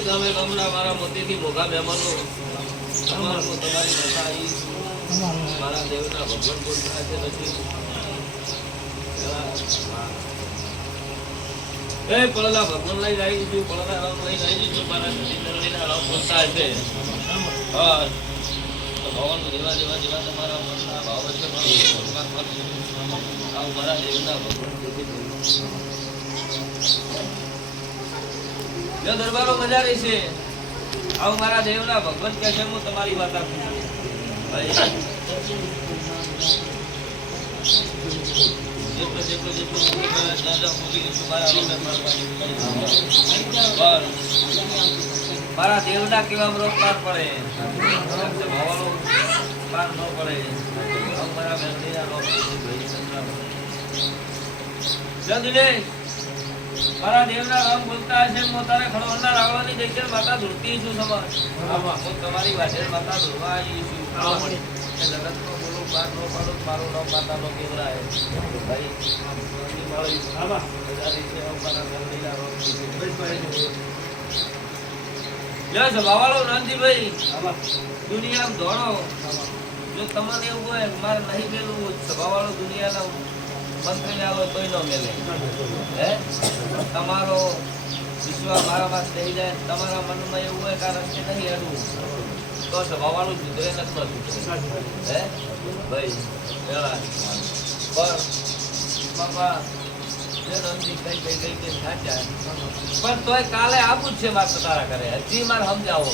તમે કમરા મારા મોતીથી ભોગા મહેમાનો તમારી દશા આવી મારા દેવના ભગવાન બોલતા છે નથી પડેલા ભગવાન લઈ આવી દીધું પડેલા રામ લઈ આવી દીધું મારા સતીના રામ બોલતા છે હા ભગવાન જેવા જેવા જેવા તમારા મનના ભાવ છે મારા દેવના ભગવાન જો દરબારો મજા રહી છે આવું મારા દેવના ભગવાન કહે છે હું તમારી વાત આપું ભાઈ મારા દેવના કેવા વ્રત પાર પડે પાર ન પડે મારા મારા દેવના રામ બોલતા હશે હું તારે ખડવંડા રાવવાની જઈ માતા ધૂળતી છું સમાજ હું તમારી વાજે માતા ધૂળવા આવી છું જગતનો બોલું પાર નો પાડું મારું નામ માતા નો કેવરાય ભાઈ નાનજીભાઈ દુનિયામાં દોડો જો તમને એવું હોય મારે નહીં મેળવું સભાવાળો દુનિયાના મંત્રી આવે તોય ન મેલે હે તમારો વિશ્વાસ મારામાં થઈ જાય તમારા મનમાં એવું હોય કે આ રસ્તે નહીં હેડવું તો સભાવાળું સુધરે નથી હે ભાઈ બાપા પણ તોય કાલે આવું જ છે મારે તારા કરે હજી મારે સમજાવો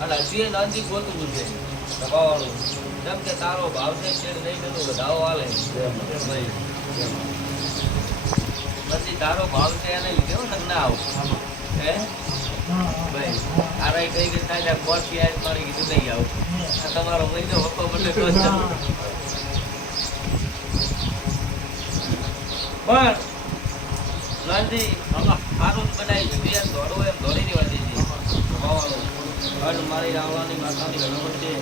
અને હજી નંદી ગોતવું છે સભાવાળું જેમ કે તારો ભાવ છે નહીં મેલું વધાવો હાલે ભાઈ પછી તારો ભાવ છે એને લીધે ના આવું હે ભાઈ આરાઈ કઈ કે થાય કોર્સી આજ મારી કીધું નહીં આવું આ તમારો મહિનો વખો બદલે પણ ગાંધી સારું બનાવી છે એમ દોડો એમ દોડી દેવા દેજે ભાવવાનું મારી રાવવાની માતાની ગણપત છે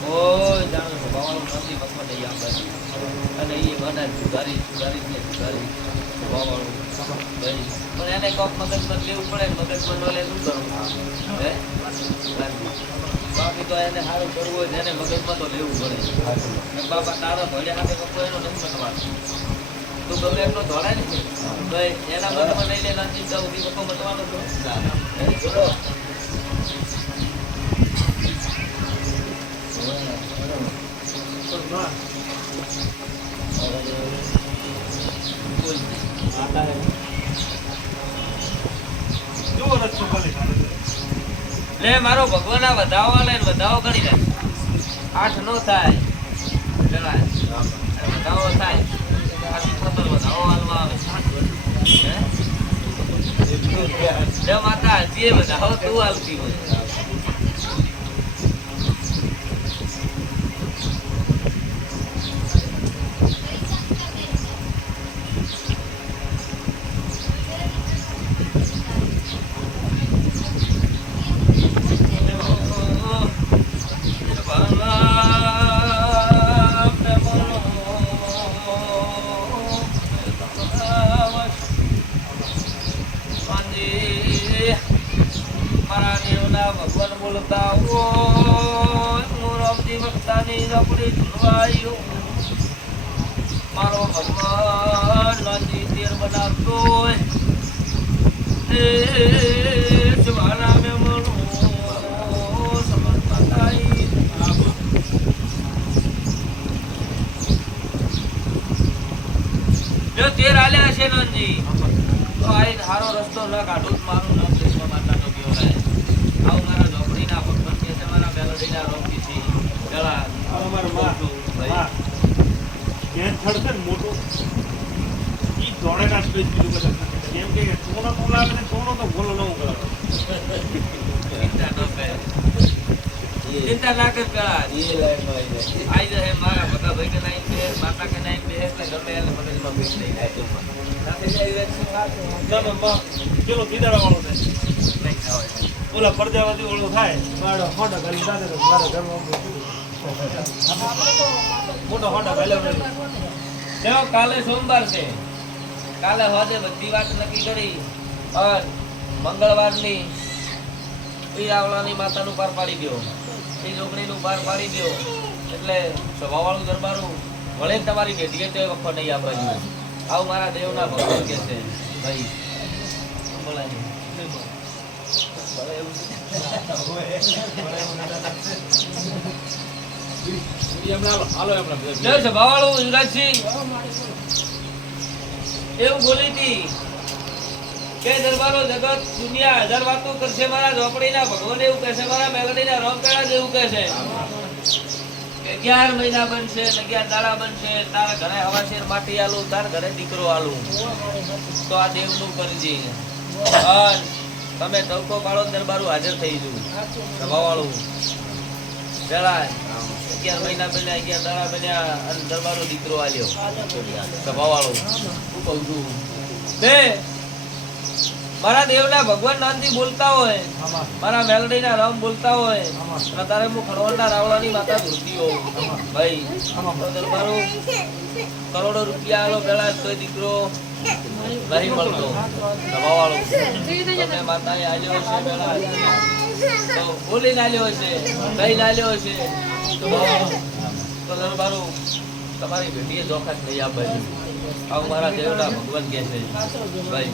કોઈ જાણે ભાવવાનું નથી ભગવાન નહીં આપે અને એ બધા સુધારી ભાવવાનું પણ એને કોક મગજમાં લેવું પડે મગજમાં ન લે શું કરવું હે બાકી તો એને સારું કરવું હોય એને મગજમાં તો લેવું પડે બાપા તારા ભોળ્યા હાથે કપો એનો નથી મતવાનું તું ગમે એટલો ધોળાય ને તો એના મનમાં નહીં લે નથી સુધી કપો મતવાનો છો લે મારો ભગવાન આ વધાવો લે વધાવો કરી લે 8 નો થાય વધાવો થાય વધાવો હાલવા આવે માતા હજી વધાવો તું હાલતી હોય ભગવાન બોલતા મોરબજી ભક્તાની રપડી ધુલવાયો મારો ભગવાન નાની તેર બનાવતો જવાના મેં મનો સમજતા જો તેર આલ્યા છે નાનજી તો આઈ હારો રસ્તો ના કાઢું મારું નામ કૃષ્ણ માતાનો કેવરાય આવ મારા ઝોપડીના ભગવાન કે છે મારા મેલોડીના રોકી છે પેલા અમાર માં ભાઈ કેન થડશે મોટો ઈ દોડેના સ્પેસ બીજું બધા કે એમ કે ટોનો બોલાવે ને ટોનો તો ભૂલો ન કરે. ચિંતા ન કરે. ચિંતા ના કર પેલા એ લાઈનમાં આવી જાય મારા બધા ભાઈ કે નાઈ બે માતા કે નાઈ બે એટલે ગમે એટલે મગજમાં ફિટ થઈ જાય તું સાથે જાય શું વાત તમે પેલો કીદાડા વાળો છે નહીં ખાવે ઓલા પડદાવાથી ઓળો થાય મારો હોંડા ગાલી દાદે તો મારા ઘરમાં મોટો હોંડા ગાલ્યો જો કાલે સોમવાર છે કાલે હોજે બધી વાત નક્કી કરી અને મંગળવારની આવલાની માતાનું પાર પાડી દો એ જોગણીનું પાર પાડી દો એટલે સભાવાળું દરબારું વળે તમારી બેટીએ તો વખત નહીં આપવા જોઈએ આવું મારા દેવના ભગવાન કે છે ભાઈ બોલાય સભાવાળું યુવરાજસિંહ એવું બોલી હતી કે દરબારો જગત દુનિયા હજાર વાતો કરશે મારા ઝોપડીના ભગવાન એવું કહેશે મારા મેલડીના રોમપેડા જેવું કહેશે કે 11 મહિના બનશે 11 દાડા બનશે તારા ઘરે હવાશેર માટી આલું તાર ઘરે દીકરો આલું તો આ દેવનું કરજે અન તમે ચૌકો પાડો દરબારો હાજર થઈ જવું સભાવાળું પેલા 11 મહિના બન્યા 11 દાડા બન્યા અને દરબારો દીકરો આલ્યો સભાવાળું હું કહું છું બે મારા દેવના ભગવાન નામથી બોલતા હોય મારા મેલડીના રામ બોલતા હોય અને તારે હું ખડવડના રાવળાની માતા ધોતી હોઉં ભાઈ તો દરબારો કરોડો રૂપિયા આલો પેલા કોઈ દીકરો નહીં મળતો સભાવાળો તમે માતાએ આલ્યો છે પેલા તો બોલીને આલ્યો છે કઈ આલ્યો છે તો દરબારો તમારી ભેટીએ ચોખાટ નહીં આપે આવું મારા દેવના ભગવાન કહે છે ભાઈ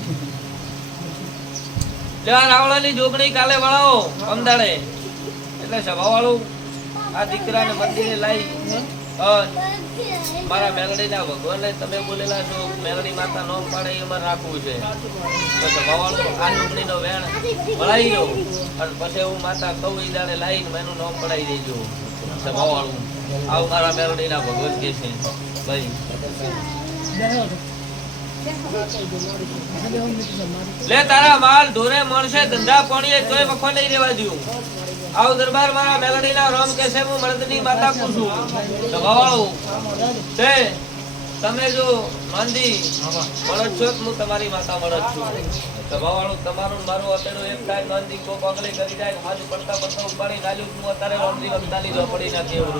રાવળાની જોગણી કાલે વળાવો અમદાડે એટલે સભાવાળું આ દીકરાને મંદિરે લાવી મારા મેલડીના ભગવાનને તમે બોલેલા છો મેલડી માતા નોમ પાડે એ અમારે રાખવું છે તો સભાવાળું આ જોગણીનો વેણ વળાવી દો અને પછી હું માતા કહું એ દાડે લાવીને એનું નોમ પડાવી દેજો સભાવાળું આવું મારા મેલડીના ભગવાન કે છે ભાઈ લે તારા માલ ઢોરે મળશે ધંધા પાણીએ તોય વખો નહીં રહેવા દઉં આવ દરબાર મારા મેલડીના રામ કે છે હું મળદની માતા પૂછું સભાવાળું તે તમે જો મંદી મળદ છો હું તમારી માતા મળદ છું સભાવાળું તમારું મારું અત્યારે એક થાય મંદી કો પગલે કરી જાય હાજુ પડતા પડતા ઉપાડી નાલ્યું હું અત્યારે રામજી વખતાની ઝોપડી ના કેવું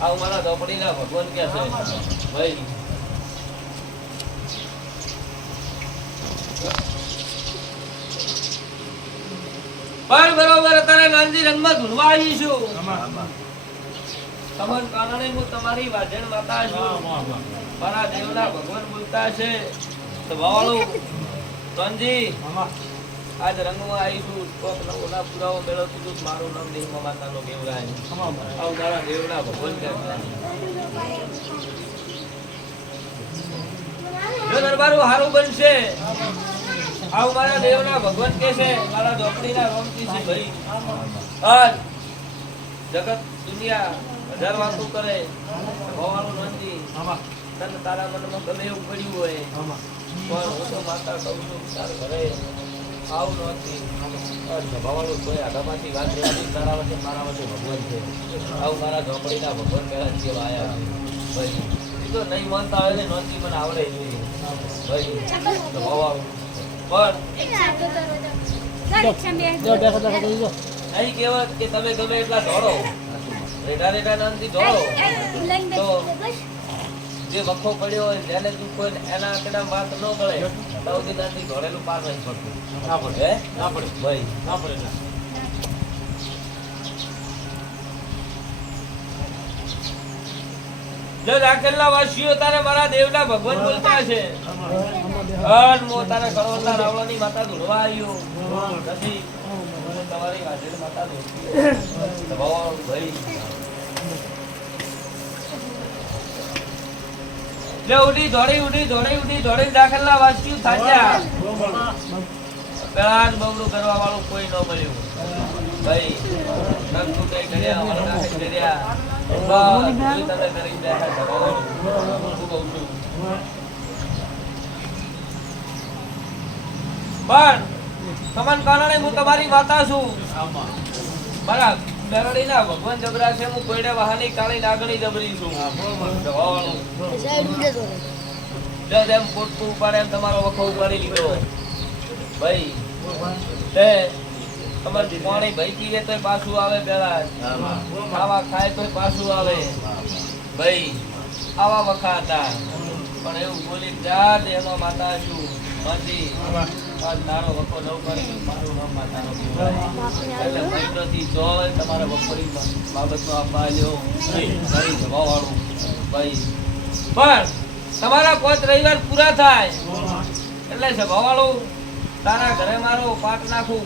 આવું મારા ઝોપડીના ભગવાન કે છે ભાઈ પણ બરોબર અત્યારે નાનજી રંગમાં ધૂળવા આવી છું તમન કારણે હું તમારી વાજણ માતા છું મારા દેવના ભગવાન બોલતા છે તો ભાવાળું નાનજી આજ રંગમાં આવી છું કોક નવો પુરાવો મેળો કીધું મારું નામ દેવમાં માતાનો કેવરાય આવું મારા દેવના ભગવાન કહે જો દરબારું હારું બનશે આવ મારા દેવના ભગવાન કે છે મારા ઝોપડીના રોમથી છે ભાઈ આજ જગત દુનિયા હજાર વાતો કરે ભવાળું નથી તને તારા મનમાં ગમે એવું પડ્યું હોય પણ હું તો માતા કહું છું તાર ઘરે આવું નથી ભવાળું કોઈ આગામાંથી વાત રહેવાની તારા વચ્ચે મારા વચ્ચે ભગવાન છે આવું મારા ઝોપડીના ભગવાન પહેલા જેવા આવ્યા છે ભાઈ એ તો નહીં માનતા આવે ને નોંધી મને આવડે જોઈએ ભાઈ ભવાળું પણ નહીં કહેવત કે તમે ગમે એટલા દોડો રેડા રેડા નામથી દોડો તો જે વખો પડ્યો હોય જેને દુઃખ હોય એના આંકડા વાત ન મળે સૌથી નાથી દોડેલું પાર નહીં પડતું ના પડે ના પડે ભાઈ ના પડે જો રાખેલા વાસીઓ તારે મારા દેવના ભગવાન બોલતા છે અન મો તારે કળવળના રાવળની માતા ધોળવા આવ્યો નથી તમારી વાજેલ માતા ધોળતી ભગવાન ભાઈ લે ઉડી દોડી દાખલના વાસીઓ થાક્યા પેલા જ બબડું કરવા વાળું કોઈ ન મળ્યું ભાઈ નંદુ કઈ કર્યા વરડા કઈ કર્યા તમે કરી બેઠા ભગવાન હું કહું છું પણ તમને કારણે હું તમારી માતા છું. આમાં મારા મેરડીના ભગવાન જબરા છે, હું કોઈને વાહની કાળી નાગણી જબરી છું. ભવાવાળું. જેમ પોટકું ઉપાડે એમ તમારો વખો ઉપાડી લીધો ભાઈ. તે તમારે પાણી ભાઈ પીએ તો પાછું આવે, પેલા ખાવા ખાય તો પાછું આવે ભાઈ. આવા વખા હતા, પણ એવું બોલી જા એનો માતા છું માતી તારો વખો નવ કરી મારું નામ માતાનો કહેવાય. એટલે મહિનોથી જોય તમારા વખોની બાબતનો આપવા લ્યો ભાઈ જવાવાળું ભાઈ. પણ તમારા 5 રવિવાર પૂરા થાય એટલે સભાવાળું તારા ઘરે મારો પાટ નાખું.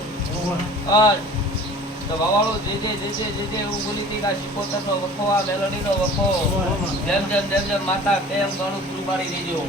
સભાવાળું જે એવું બોલી હતી કે આ શિકોતરનો વખો, આ મેલડીનો વખો, જેમ જેમ માતા તેમ ઘણું પૂરું પાડી દેજો.